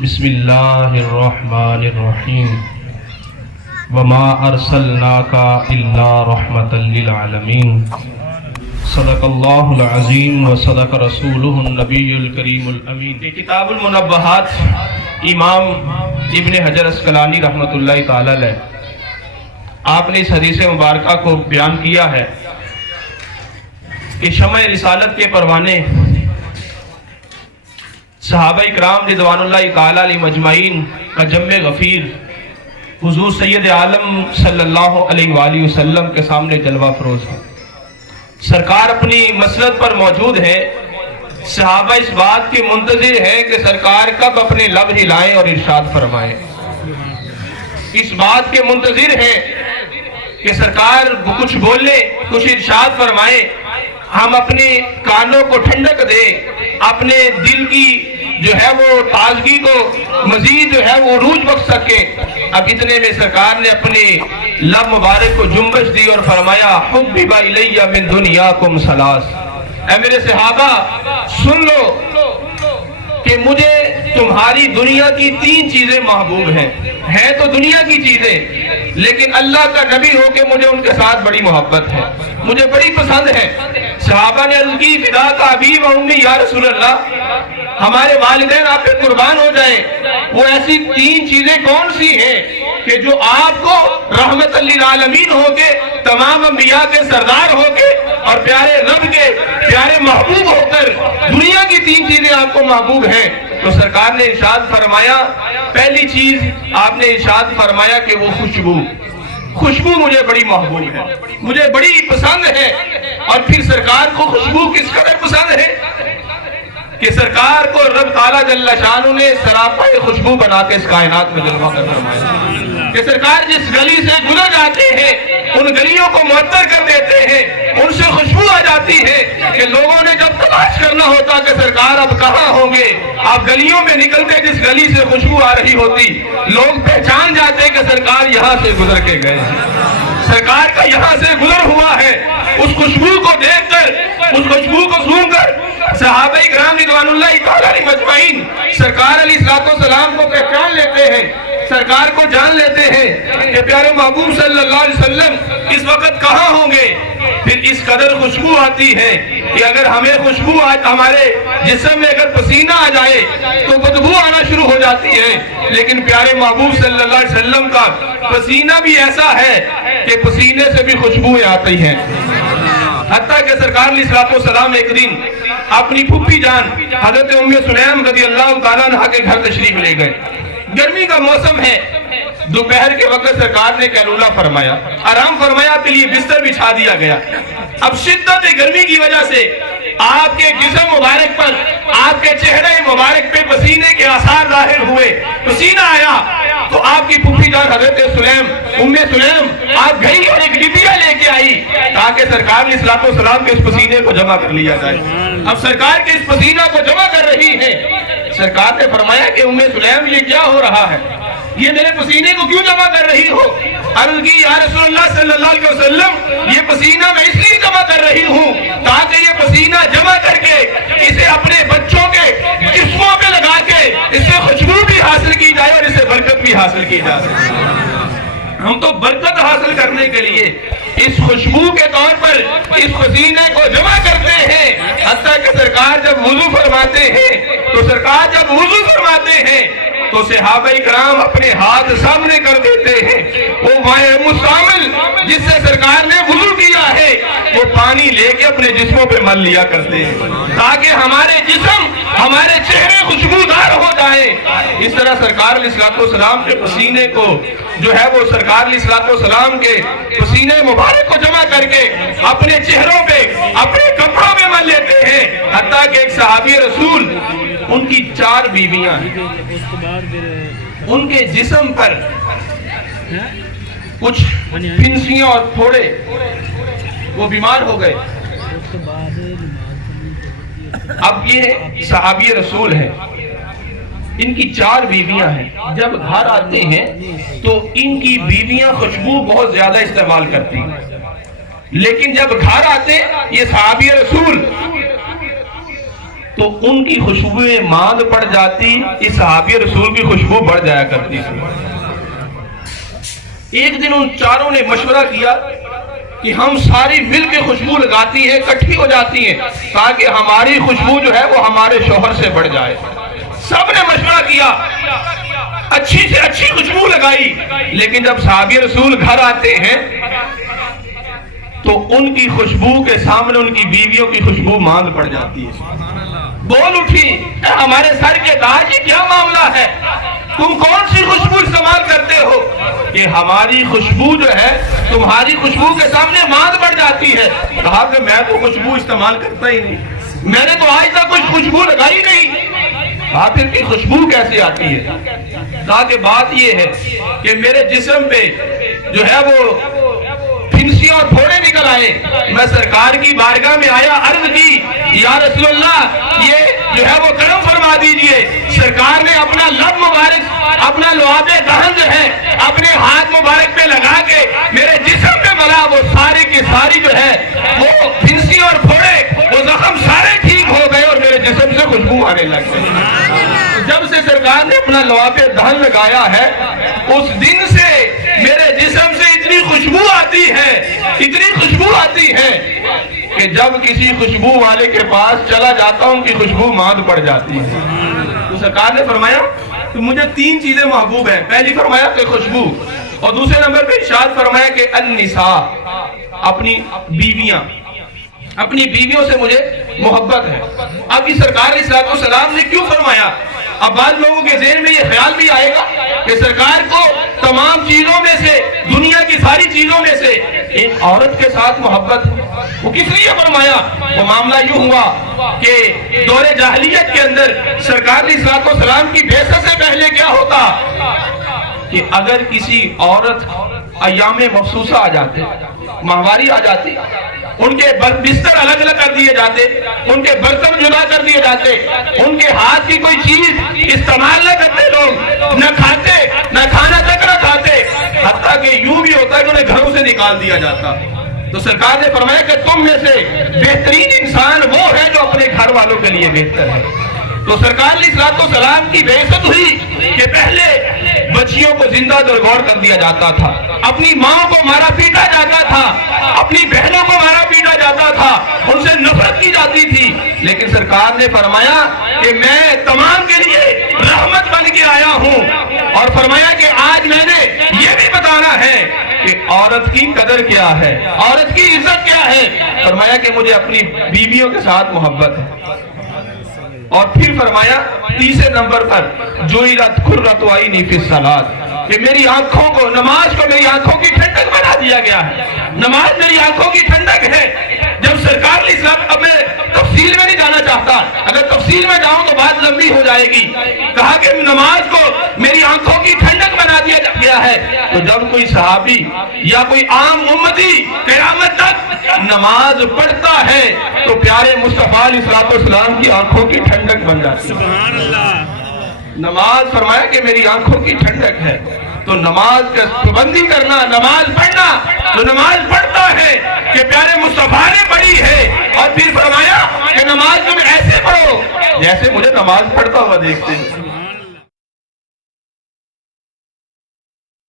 بسم اللہ الرحمن الرحیم وما ارسلناک الا رحمۃ للعالمین صدق اللہ العظیم وصدق رسولہ النبی الکریم الامین۔ کتاب المنبہات امام ابن حجر عسقلانی رحمۃ اللہ تعالی علیہ آپ نے اس حدیث مبارکہ کو بیان کیا ہے کہ شمع رسالت کے پروانے صحابہ اکرام رضوان اللہ تعالی علیہ مجمعین کا جمع غفیر حضور سید عالم صلی اللہ علیہ وآلہ وسلم کے سامنے جلوہ فروز ہے۔ سرکار اپنی مسند پر موجود ہے، صحابہ اس بات کے منتظر ہیں کہ سرکار کب اپنے لب ہلائیں اور ارشاد فرمائیں، اس بات کے منتظر ہیں کہ سرکار کچھ بولے، کچھ ارشاد فرمائیں، ہم اپنے کانوں کو ٹھنڈک دیں، اپنے دل کی جو ہے وہ تازگی کو مزید جو ہے وہ عروج بخش سکے۔ اب اتنے میں سرکار نے اپنے لب مبارک کو جنبش دی اور فرمایا حبب الی من دنیاکم ثلاث، اے میرے صحابہ سن لو کہ مجھے تمہاری دنیا کی تین چیزیں محبوب ہیں تو دنیا کی چیزیں، لیکن اللہ کا نبی ہو کے مجھے ان کے ساتھ بڑی محبت ہے، مجھے بڑی پسند ہے۔ صحابہ نے عرض کی فدا کا ابی و امی یا رسول اللہ، ہمارے والدین آپ پہ قربان ہو جائیں، وہ ایسی تین چیزیں کون سی ہیں کہ جو آپ کو رحمت للعالمین ہو کے، تمام انبیاء کے سردار ہو کے اور پیارے رب کے پیارے محبوب ہو کر دنیا کی تین چیزیں آپ کو محبوب ہیں؟ تو سرکار نے ارشاد فرمایا، پہلی چیز آپ نے ارشاد فرمایا کہ وہ خوشبو مجھے بڑی محبوب ہے، مجھے بڑی پسند ہے۔ اور پھر سرکار کو خوشبو کس قدر پسند ہے کہ سرکار کو رب تعالیٰ جل شانہ نے سراپا خوشبو بنا کے اس کائنات میں جلوہ کر فرمایا کہ سرکار جس گلی سے گزر جاتے ہیں ان گلیوں کو معطر کر دیتے ہیں، ان سے خوشبو آ جاتی ہے کہ لوگوں نے جب تلاش کرنا ہوتا کہ سرکار اب کہاں ہوں گے، آپ گلیوں میں نکلتے جس گلی سے خوشبو آ رہی ہوتی لوگ پہچان جاتے کہ سرکار یہاں سے گزر کے گئے ہیں، سرکار کا یہاں سے گزر ہوا ہے۔ اس خوشبو کو دیکھ کر، اس خوشبو کو سون کر صحابہ اکرام رضوان اللہ تعالی علیہ مجمعین سرکار علیہ الصلوۃ والسلام کو پہچان لیتے ہیں، سرکار کو جان لیتے ہیں کہ پیارے محبوب صلی اللہ علیہ وسلم اس وقت کہاں ہوں گے۔ پھر اس قدر خوشبو آتی ہے کہ اگر ہمیں خوشبو ہمارے جسم میں اگر پسینہ آ جائے تو بدبو آنا شروع ہو جاتی ہے، لیکن پیارے محبوب صلی اللہ علیہ وسلم کا پسینہ بھی ایسا ہے کہ پسینے سے بھی خوشبوئیں آتی ہیں۔ حتیٰ کہ سرکار علیہ الصلوۃ والسلام ایک دن اپنی پھوپھی جان حضرت ام سلیم رضی اللہ تعالیٰ عنہ کے گھر تشریف لے گئے۔ گرمی کا موسم ہے، دوپہر کے وقت سرکار نے قیلولہ فرمایا، آرام فرمایا، آپ کے لیے بستر بچھا دیا گیا۔ اب شدت گرمی کی وجہ سے آپ کے جسم مبارک پر، آپ کے چہرے مبارک پہ پسینے کے آثار ظاہر ہوئے، پسینہ آیا تو آپ کی پھوپھی جان حضرت ام سلیم آپ گئی اور ایک ڈبیا لے کے آئی تاکہ سرکار علیہ الصلوۃ والسلام کے اس پسینے کو جمع کر لیا جائے۔ اب سرکار کے اس پسینہ کو جمع کر رہی ہے، سرکار نے فرمایا کہ ام سلیم یہ کیا ہو رہا ہے، یہ میرے پسینے کو کیوں جمع کر رہی ہو؟ عرض کی یا رسول اللہ صلی اللہ علیہ وسلم یہ پسینہ میں اس لیے جمع کر رہی ہوں تاکہ یہ پسینہ جمع کر کے اسے اپنے بچوں کے جسموں پہ لگا کے اس سے خوشبو بھی حاصل کی جائے اور اسے برکت بھی حاصل کی جا سکے۔ ہم تو برکت حاصل کرنے کے لیے اس خوشبو کے طور پر اس پسینے کو جمع کرتے ہیں۔ حتیٰ کہ سرکار جب وضو فرماتے ہیں تو صحابہ اکرام اپنے ہاتھ سامنے کر دیتے ہیں، وہ مائع مستعمل جس سے سرکار نے وضو کیا ہے وہ پانی لے کے اپنے جسموں پہ مل لیا کرتے ہیں تاکہ ہمارے جسم، ہمارے چہرے خوشبودار ہو جائیں۔ اس طرح سرکار علیہ الصلوۃ والسلام کے پسینے کو جو ہے وہ سرکار علیہ الصلوۃ والسلام کے پسینے مبارک کو جمع کر کے اپنے چہروں پہ، اپنے کپڑوں پہ مل لیتے ہیں۔ حتیٰ کہ ایک صحابی رسول، ان کی 4 بیویاں ہیں، ان کے جسم پر کچھ پھنسیاں اور پھوڑے، وہ بیمار ہو گئے۔ اب یہ صحابی رسول ہے، ان کی 4 بیویاں ہیں، جب گھر آتے ہیں تو ان کی بیویاں خوشبو بہت زیادہ استعمال کرتی ہیں، لیکن جب گھر آتے یہ صحابی رسول تو ان کی خوشبوئیں ماند پڑ جاتی، اس صحابی رسول کی خوشبو بڑھ جایا کرتی تھی۔ ایک دن ان چاروں نے مشورہ کیا کہ ہم ساری مل کے خوشبو لگاتی ہیں، اکٹھی ہو جاتی ہیں، تاکہ ہماری خوشبو جو ہے وہ ہمارے شوہر سے بڑھ جائے۔ سب نے مشورہ کیا، اچھی سے اچھی خوشبو لگائی، لیکن جب صحابی رسول گھر آتے ہیں تو ان کی خوشبو کے سامنے ان کی بیویوں کی خوشبو ماند پڑ جاتی ہے۔ بول اٹھی، اے ہمارے سر کے تاج، یہ کیا معاملہ ہے؟ تم کون سی خوشبو استعمال کرتے ہو کہ ہماری خوشبو جو ہے تمہاری خوشبو کے سامنے ماند پڑ جاتی ہے؟ کہا کہ میں تو خوشبو استعمال کرتا ہی نہیں، میں نے تو آج تک کچھ خوشبو لگائی نہیں۔ کہا پھر کی خوشبو کیسے آتی ہے؟ کہا کہ بات یہ ہے کہ میرے جسم پہ جو ہے وہ پھنسی اور پھوڑے نکل آئے، میں سرکار کی بارگاہ میں آیا، عرض کی یا رسول اللہ یہ جو ہے وہ کرم فرما دیجئے۔ سرکار نے اپنا لب مبارک، اپنا لعاب دہن جو ہے اپنے ہاتھ مبارک پہ لگا کے میرے جسم پہ ملا، وہ ساری کی ساری جو ہے وہ پھنسی اور پھوڑے، وہ زخم سارے ٹھیک ہو گئے اور میرے جسم سے خوشبو آنے لگ گئی۔ جب سے سرکار نے اپنا لعاب دہن لگایا ہے، اس دن سے میرے جسم سے اتنی خوشبو آتی ہے، اتنی خوشبو آتی ہے کہ جب کسی خوشبو والے کے پاس چلا جاتا ہوں، ان کی خوشبو ماند پڑ جاتی ہے۔ تو سرکار نے فرمایا کہ مجھے تین چیزیں محبوب ہیں۔ پہلی فرمایا کہ خوشبو، اور دوسرے نمبر پہ ارشاد فرمایا کہ النساء، اپنی بیویاں، اپنی بیویوں سے مجھے محبت ہے۔ اب یہ سرکار علیہ السلام نے کیوں فرمایا؟ اب بعض لوگوں کے ذہن میں یہ خیال بھی آئے گا کہ سرکار کو تمام چیزوں میں سے، دنیا کی ساری چیزوں میں سے ایک عورت کے ساتھ محبت ہے۔ وہ کس لیے فرمایا؟ وہ معاملہ یوں ہوا کہ دور جاہلیت کے اندر سرکار علیہ السلام کی بعثت سے پہلے کیا ہوتا کہ اگر کسی عورت ایام مخصوصہ آ جاتے، ماہواری آ جاتی، ان کے بستر الگ الگ کر دیے جاتے، ان کے برتن جدا کر دیے جاتے، ان کے ہاتھ کی کوئی چیز استعمال نہ کرتے، لوگ نہ کھاتے، نہ کھانا تک نہ کھاتے، حتیٰ کہ یوں بھی ہوتا ہے کہ انہیں گھروں سے نکال دیا جاتا۔ تو سرکار نے فرمایا کہ تم میں سے بہترین انسان وہ ہے جو اپنے گھر والوں کے لیے بہتر ہے۔ تو سرکار علیہ السلام کی بعثت ہوئی کہ پہلے بچیوں کو زندہ درگور کر دیا جاتا تھا، اپنی ماں کو مارا پیٹا جاتا تھا، اپنی بہنوں کو مارا پیٹا جاتا تھا، ان سے نفرت کی جاتی تھی، لیکن سرکار نے فرمایا کہ میں تمام کے لیے رحمت بن کے آیا ہوں، اور فرمایا کہ آج میں نے یہ بھی بتانا ہے کہ عورت کی قدر کیا ہے، عورت کی عزت کیا ہے۔ فرمایا کہ مجھے اپنی بیویوں کے ساتھ محبت ہے، اور پھر فرمایا تیسرے نمبر پر جُعِلَتْ قُرَّةُ عَيْنِي فِي الصَّلَاةِ، کہ میری آنکھوں کو، نماز کو میری آنکھوں کی ٹھنڈک بنا دیا گیا ہے، نماز میری آنکھوں کی ٹھنڈک ہے۔ جب سرکار علیہ السلام، اب میں تفصیل میں نہیں جانا چاہتا، اگر تفصیل میں جاؤں تو بات لمبی ہو جائے گی، کہا کہ نماز کو میری آنکھوں کی ٹھنڈک بنا دیا گیا ہے۔ تو جب کوئی صحابی یا کوئی عام امتی قیامت تک نماز پڑھتا ہے تو پیارے مصطفیٰ علیہ السلام کی آنکھوں کی ٹھنڈک بن جاتی ہے۔ سبحان اللہ۔ نماز فرمایا کہ میری آنکھوں کی ٹھنڈک ہے، تو نماز کا پابندی کرنا، نماز پڑھنا، تو نماز پڑھتا ہے کہ پیارے مصطفیٰ نے پڑھی ہے، اور پھر فرمایا کہ نماز تم ایسے پڑھو جیسے مجھے نماز پڑھتا ہوا دیکھتے ہیں۔